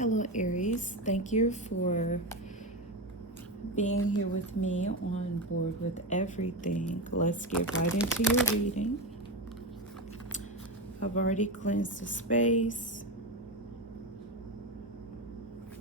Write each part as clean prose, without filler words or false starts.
Hello, Aries. Thank you for being here with me on board with everything. Let's get right into your reading. I've already cleansed the space.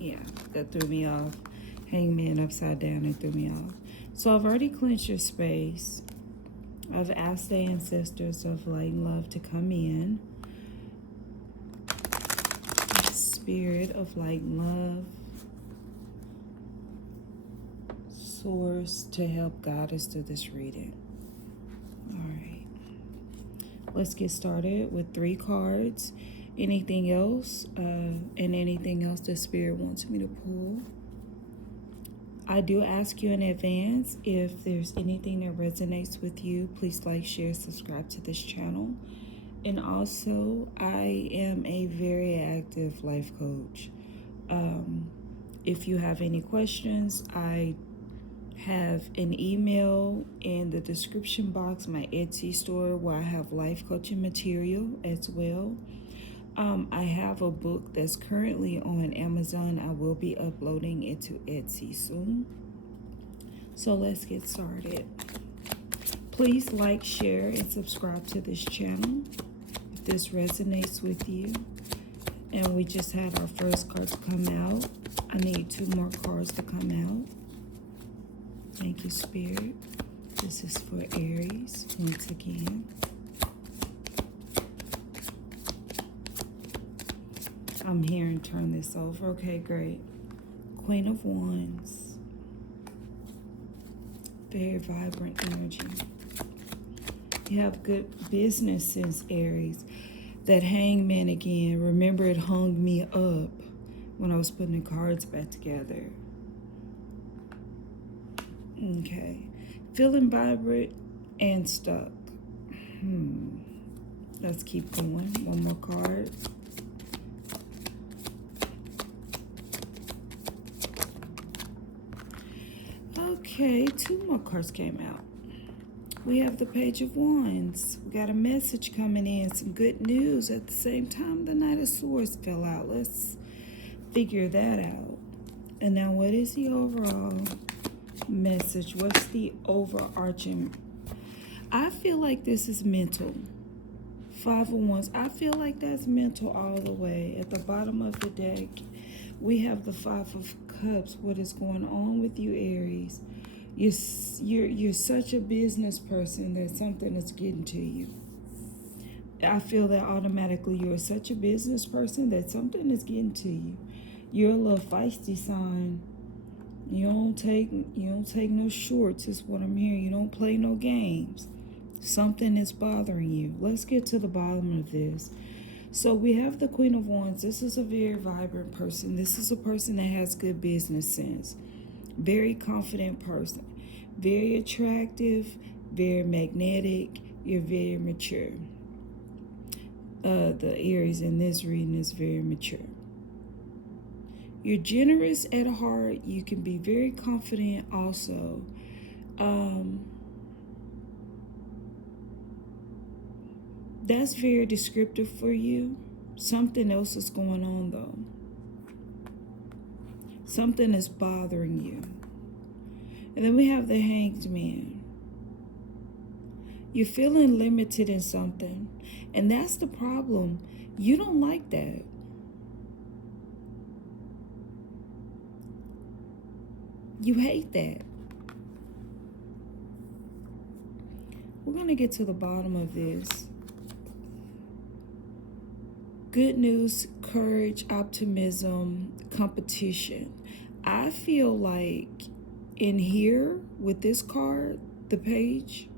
Yeah, that threw me off. Hangman upside down and threw me off. So I've already cleansed your space. I've asked the ancestors of light and love to come in. Spirit of light and love, source to help guide us through this reading. All right, let's get started with 3 cards. Anything else and anything else the Spirit wants me to pull. I do ask you in advance, if there's anything that resonates with you, please like, share, subscribe to this channel. And also, I am a very active life coach. If you have any questions, I have an email in the description box, my Etsy store, where I have life coaching material as well. I have a book that's currently on Amazon. I will be uploading it to Etsy soon. So let's get started. Please like, share, and subscribe to this channel if this resonates with you. And we just had our first cards come out. I need 2 more cards to come out. Thank you, Spirit. This is for Aries once again. I'm hearing turn this over. Okay, great. Queen of Wands. Very vibrant energy. You have good business sense, Aries. That Hangman again. Remember, it hung me up when I was putting the cards back together. Okay. Feeling vibrant and stuck. Let's keep going. 1 more card. Okay, 2 more cards came out. We have the Page of Wands. We got a message coming in, some good news. At the same time, the Knight of Swords fell out. Let's figure that out. And now, what is the overall message? What's the overarching? I feel like this is mental. 5 of Wands. I feel like that's mental all the way. At the bottom of the deck, we have the 5 of Cups. What is going on with you, Aries? You're such a business person that something is getting to you. I feel that automatically you're such a business person that something is getting to you. You're a little feisty sign. You don't take no shorts, is what I'm hearing. You don't play no games. Something is bothering you. Let's get to the bottom of this. So we have the Queen of Wands. This is a very vibrant person. This is a person that has good business sense. Very confident person. Very attractive. Very magnetic. You're very mature. The Aries in this reading is very mature. You're generous at heart. You can be very confident also. That's very descriptive for you. Something else is going on, though. Something is bothering you. And then we have the Hanged Man. You're feeling limited in something. And that's the problem. You don't like that. You hate that. We're going to get to the bottom of this. Good news, courage, optimism, competition. I feel like in here with this card, the page,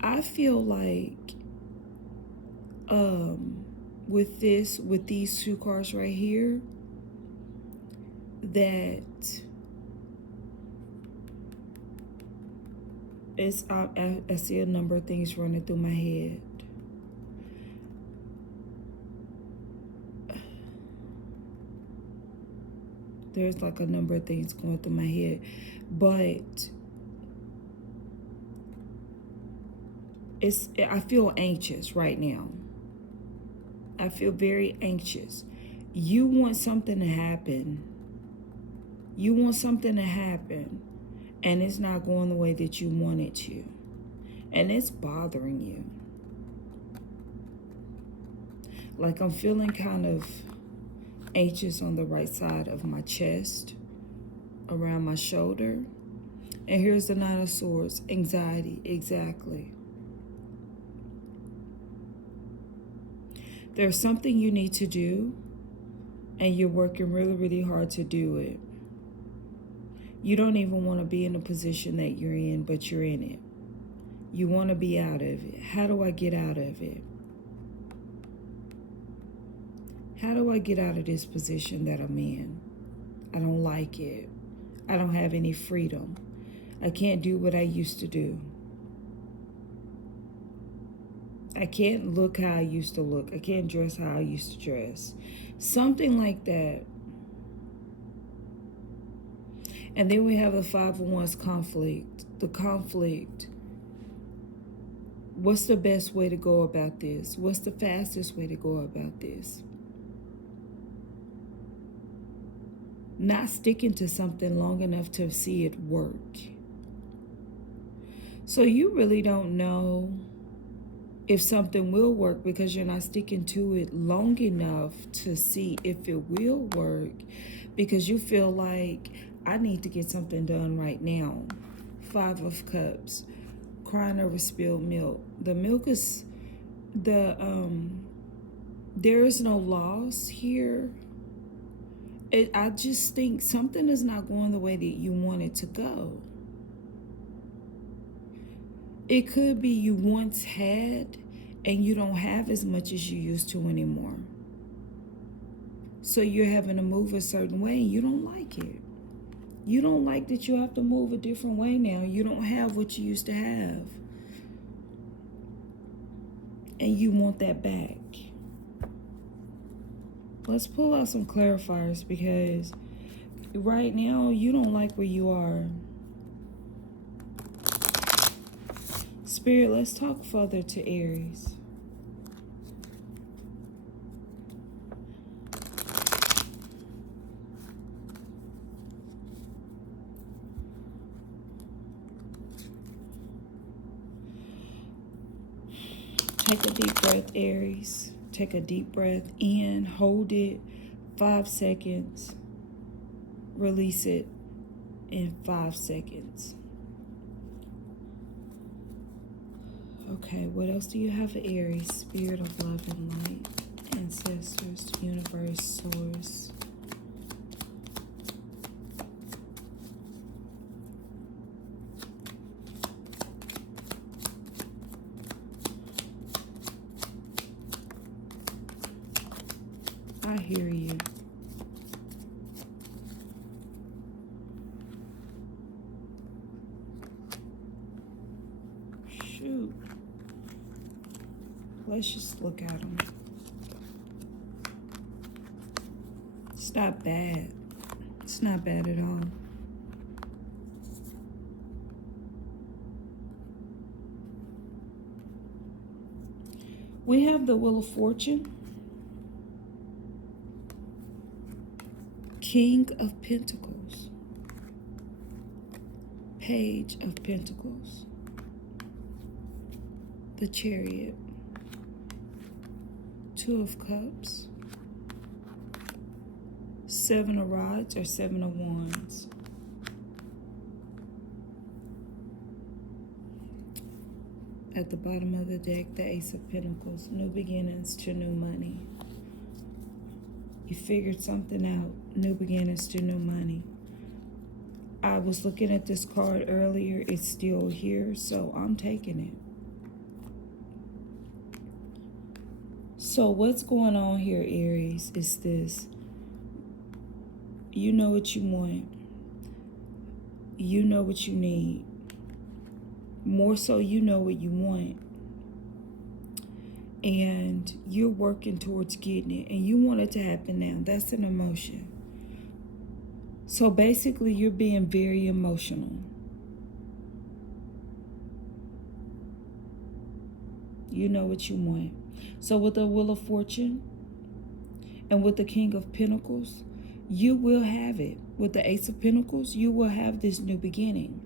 I feel like with these 2 cards right here, that it's I see a number of things running through my head. There's like a number of things going through my head, but I feel anxious right now. I feel very anxious. You want something to happen. You want something to happen, and it's not going the way that you want it to. And it's bothering you. Like I'm feeling kind of anxious on the right side of my chest, around my shoulder. And here's the Nine of Swords, anxiety, exactly. There's something you need to do, and you're working really, really hard to do it. You don't even want to be in the position that you're in, but you're in it. You want to be out of it. How do I get out of it? How do I get out of this position that I'm in? I don't like it. I don't have any freedom. I can't do what I used to do. I can't look how I used to look. I can't dress how I used to dress. Something like that. And then we have the Five of Wands conflict. The conflict. What's the best way to go about this? What's the fastest way to go about this? Not sticking to something long enough to see it work. So you really don't know if something will work because you're not sticking to it long enough to see if it will work, because you feel like, I need to get something done right now. Five of Cups, crying over spilled milk. The milk is there is no loss here. I just think something is not going the way that you want it to go. It could be you once had and you don't have as much as you used to anymore. So you're having to move a certain way and you don't like it. You don't like that you have to move a different way now. You don't have what you used to have. And you want that back. Let's pull out some clarifiers, because right now you don't like where you are. Spirit, let's talk further to Aries. Take a deep breath, Aries. Take a deep breath in, hold it 5 seconds, release it in 5 seconds. Okay, what else do you have for Aries? Spirit of love and light, ancestors, universe, source. I hear you. Shoot. Let's just look at them. It's not bad. It's not bad at all. We have the Wheel of Fortune. King of Pentacles, Page of Pentacles, the Chariot, Two of Cups, Seven of Rods or Seven of Wands. At the bottom of the deck, the Ace of Pentacles, new beginnings to new money. You figured something out. New beginnings to new money. I was looking at this card earlier. It's still here, so I'm taking it. So what's going on here, Aries, is this. You know what you want. You know what you need. More so, you know what you want. And you're working towards getting it, and you want it to happen now. That's an emotion. So basically, you're being very emotional. You know what you want. So with the Wheel of Fortune, And with the King of Pentacles, you will have it. With the Ace of Pentacles, you will have this new beginning.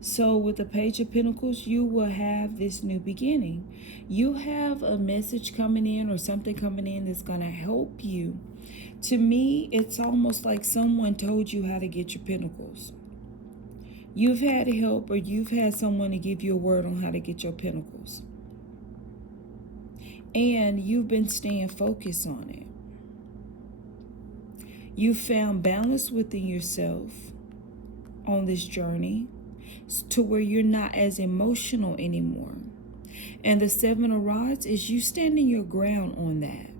So with the Page of Pentacles, you will have this new beginning. You have a message coming in or something coming in that's going to help you. To me, it's almost like someone told you how to get your pentacles. You've had help, or you've had someone to give you a word on how to get your pentacles. And you've been staying focused on it. You found balance within yourself on this journey to where you're not as emotional anymore. And the Seven of Rods is you standing your ground on that.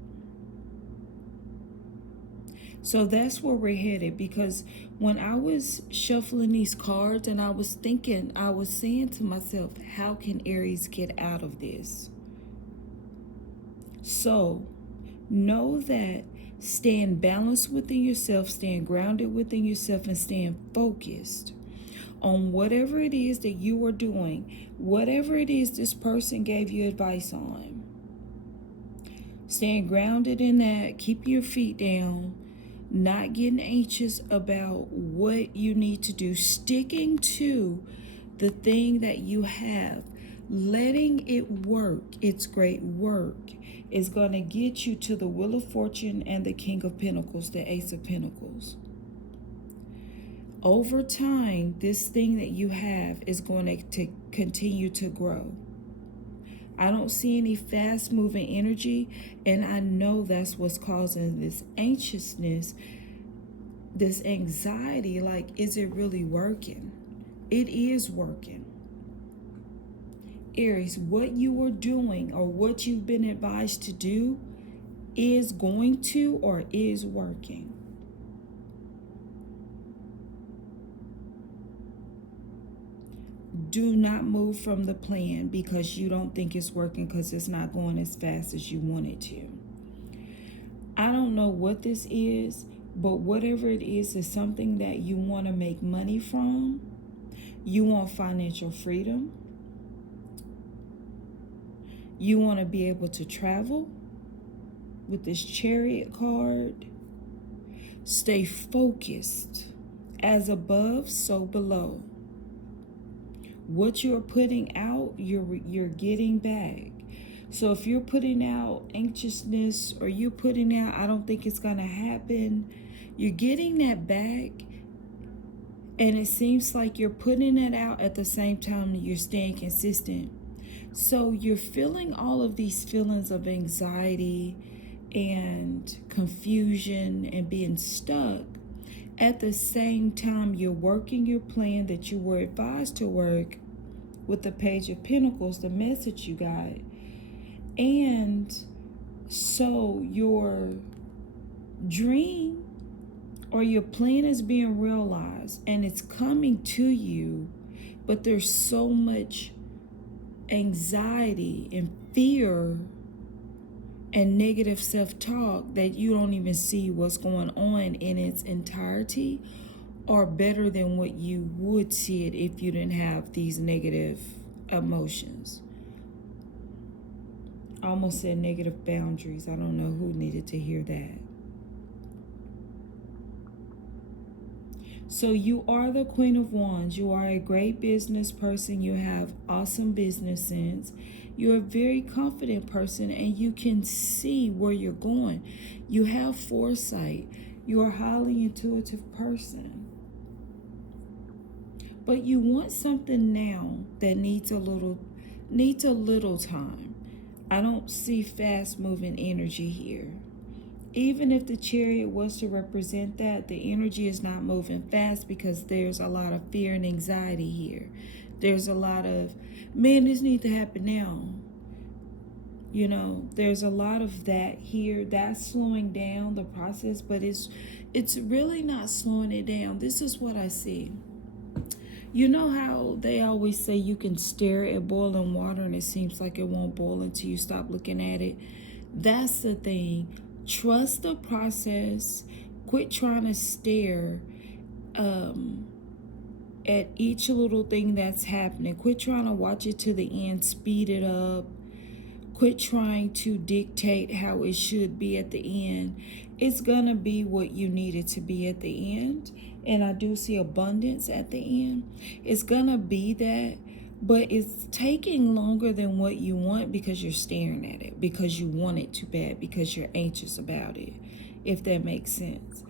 So that's where we're headed, because when I was shuffling these cards and I was thinking, I was saying to myself, how can Aries get out of this? So know that staying balanced within yourself, staying grounded within yourself, and staying focused on whatever it is that you are doing, whatever it is this person gave you advice on. Staying grounded in that, keep your feet down, not getting anxious about what you need to do, sticking to the thing that you have, letting it work, its great work, is going to get you to the Wheel of Fortune and the King of Pentacles, the Ace of Pentacles. Over time, this thing that you have is going to continue to grow. I don't see any fast-moving energy, and I know that's what's causing this anxiousness, this anxiety. Like, is it really working? It is working. Aries, what you are doing or what you've been advised to do is going to or is working. Do not move from the plan because you don't think it's working, because it's not going as fast as you want it to. I don't know what this is, but whatever it is something that you want to make money from. You want financial freedom. You want to be able to travel with this Chariot card. Stay focused. As above, so below. What you're putting out, you're getting back. So if you're putting out anxiousness, or you're putting out, I don't think it's going to happen, you're getting that back. And it seems like you're putting it out at the same time that you're staying consistent. So you're feeling all of these feelings of anxiety and confusion and being stuck. At the same time, you're working your plan that you were advised to work with the Page of Pentacles, the message you got. And so your dream or your plan is being realized and it's coming to you, but there's so much anxiety and fear and negative self-talk that you don't even see what's going on in its entirety, or better than what you would see it if you didn't have these negative emotions. I almost said negative boundaries. I don't know who needed to hear that. So you are the Queen of Wands. You are a great business person. You have awesome business sense. You're a very confident person, and you can see where you're going. You have foresight. You're a highly intuitive person. But you want something now that needs a little time. I don't see fast-moving energy here. Even if the Chariot was to represent that, the energy is not moving fast because there's a lot of fear and anxiety here. There's a lot of, man, this needs to happen now. You know, there's a lot of that here. That's slowing down the process, but it's really not slowing it down. This is what I see. You know how they always say you can stare at boiling water and it seems like it won't boil until you stop looking at it? That's the thing. Trust the process. Quit trying to stare at each little thing that's happening. Quit trying to watch it to the end, speed it up, Quit trying to dictate how it should be at the end. It's going to be what you need it to be at the end. And I do see abundance at the end. It's going to be that, but it's taking longer than what you want because you're staring at it, because you want it too bad, because you're anxious about it, if that makes sense.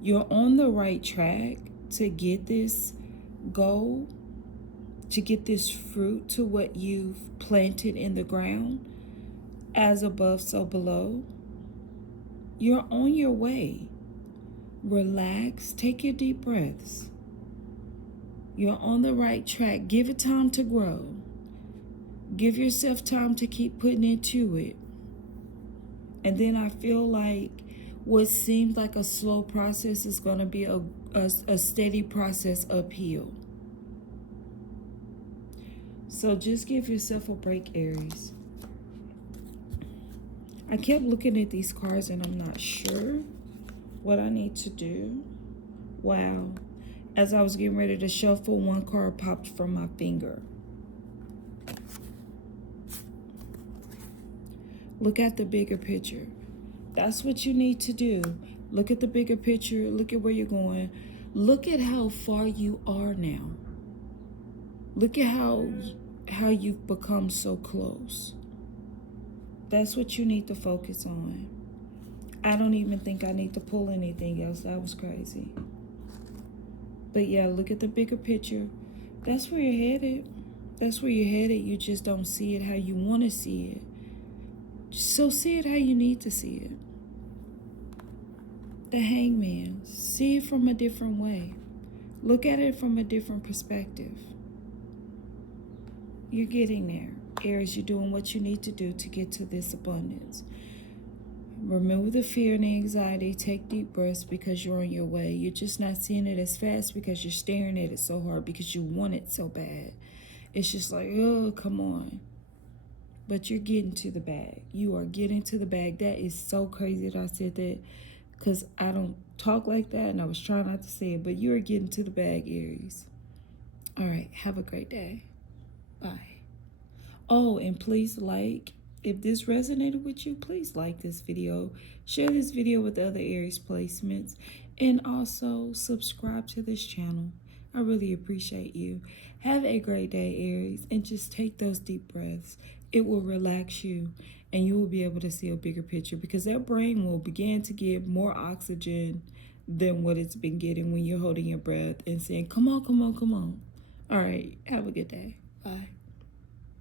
You're on the right track to get this goal, to get this fruit to what you've planted in the ground. As above, so below. You're on your way. Relax. Take your deep breaths. You're on the right track. Give it time to grow. Give yourself time to keep putting into it. And then I feel like what seemed like a slow process is going to be a steady process uphill. So just give yourself a break, Aries. I kept looking at these cards and I'm not sure what I need to do. Wow. As I was getting ready to shuffle, one card popped from my finger. Look at the bigger picture. That's what you need to do. Look at the bigger picture. Look at where you're going. Look at how far you are now. Look at how you've become so close. That's what you need to focus on. I don't even think I need to pull anything else. That was crazy. But yeah, look at the bigger picture. That's where you're headed. That's where you're headed. You just don't see it how you want to see it. So see it how you need to see it. The Hangman. See it from a different way. Look at it from a different perspective. You're getting there. Aries, you're doing what you need to do to get to this abundance. Remove the fear and the anxiety. Take deep breaths because you're on your way. You're just not seeing it as fast because you're staring at it so hard because you want it so bad. It's just like, oh, come on. But you're getting to the bag. You are getting to the bag. That is so crazy that I said that because I don't talk like that and I was trying not to say it. But you are getting to the bag, Aries. All right. Have a great day. Bye. Oh, and please if this resonated with you, please like this video. Share this video with other Aries placements. And also subscribe to this channel. I really appreciate you. Have a great day, Aries. And just take those deep breaths. It will relax you. And you will be able to see a bigger picture. Because that brain will begin to get more oxygen than what it's been getting when you're holding your breath and saying, come on, come on, come on. All right. Have a good day. Bye.